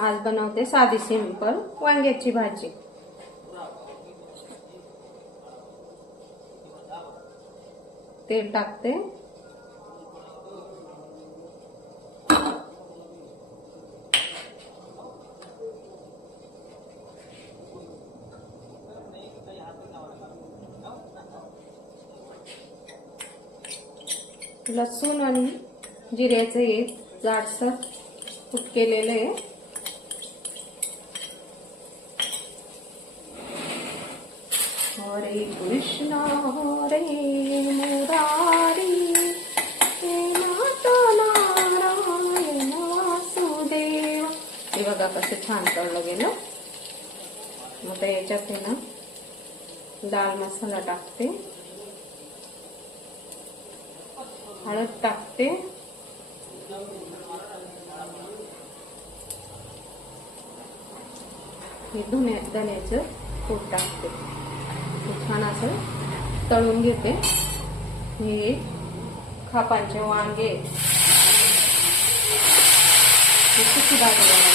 आज बनवते साधी सिंपल वांग्याची भाजी. तेल टाकते. लसूण आणि जिऱ्याचे एक जाडसर कूट केलेलं आहे. हरे कृष्ण हरे मुरारी। हे नाथ नारायण वासुदेव। हे बघा कसं छान तळलं गेलं. मग आता याच्यात आहे ना डाळ मसाला टाकते. हळद टाकते. हे धुण्या धण्याचं कूट टाकते. छान असं तळून घेते. हे खापांचे वांगे. हे किती भाजलेलं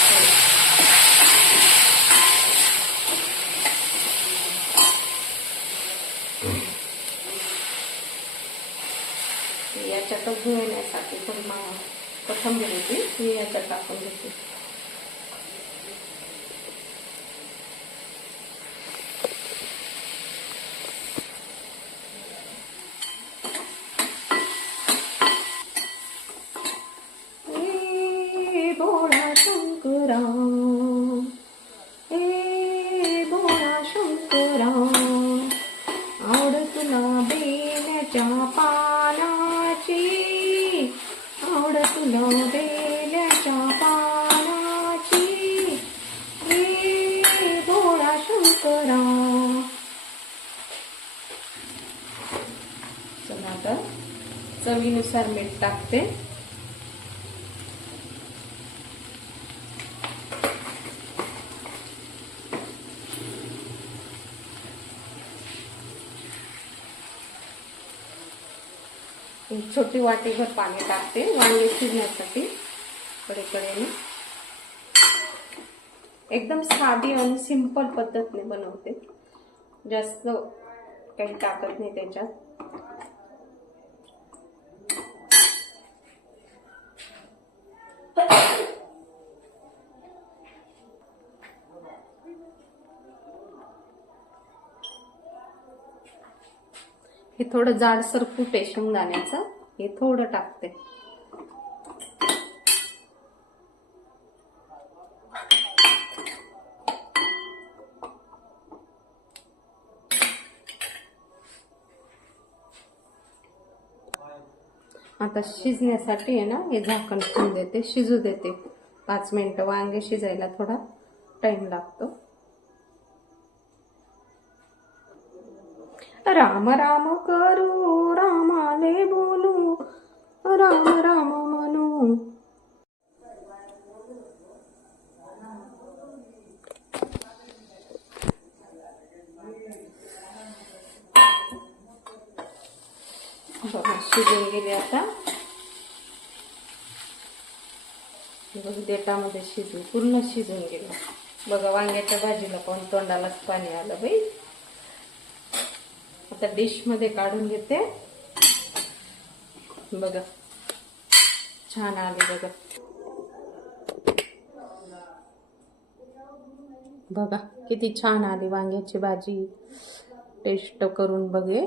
याच्यातच धुण्यासाठी पण मा कोथंबीर होती याच्यात टाकून घेते. चवीनुसार मीठ टाकते. छोटी वाटीभर पाणी टाकते वांगे शिजण्यासाठी. कडेकडेने एकदम साधी आणि सिंपल पद्धतीने बनवते. जास्त काही टाकत नाही त्याच्यात. हे थोडं जाडसर कुटे शेंगदाण्याचं हे थोडं टाकते. आता शिजण्यासाठी आहे ना हे झाकण ठेवून देते शिजू देते. पाच मिनटं वांगे शिजायला थोडा टाइम लागतो. राम राम करू रामाले बोलू. राम राम म्हणू. बघा शिजून गेले आता. बघ देटामध्ये शिजू पूर्ण शिजून गेलं. बघा वांग्याच्या भाजीला पण तोंडालाच पाणी आलं बाई. आता डिशमध्ये काढून घेते. बघा छान आले बघा. बघा किती छान आली वांग्याची भाजी. टेस्ट करून बघे.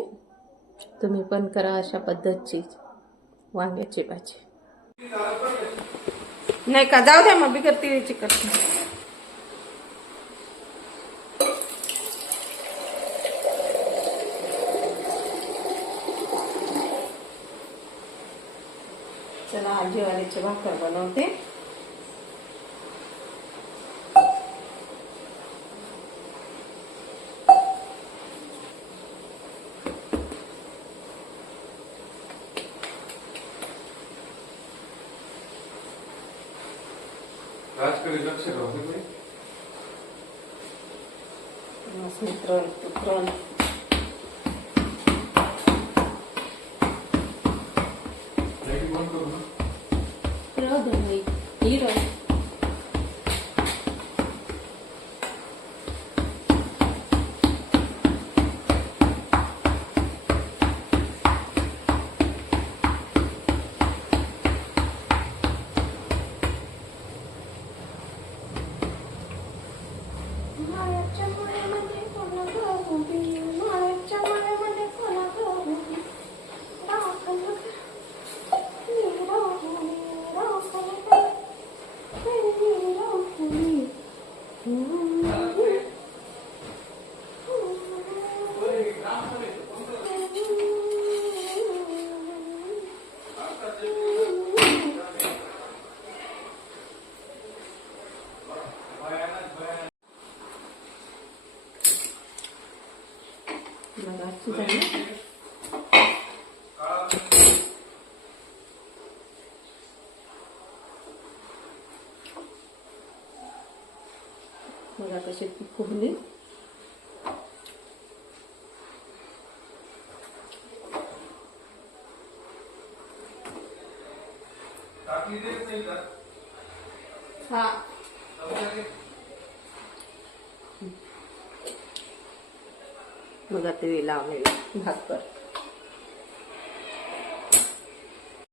तुम्ही पण करा अशा पद्धतची वांग्याची भाजी. नाही का? जाऊ द्या मग बिगर तिळीची करते. चला आजीवालीची भाकर बनवते. રાજ કરી શકશે રોહિતભાઈ મિત્રો ત્રણ Trong em anh chỉ còn là có hồn tình मग आजची झाली बघा कशी ती फुगली टाकली देत नाही का हा। बघा ते लावलेलं भाकर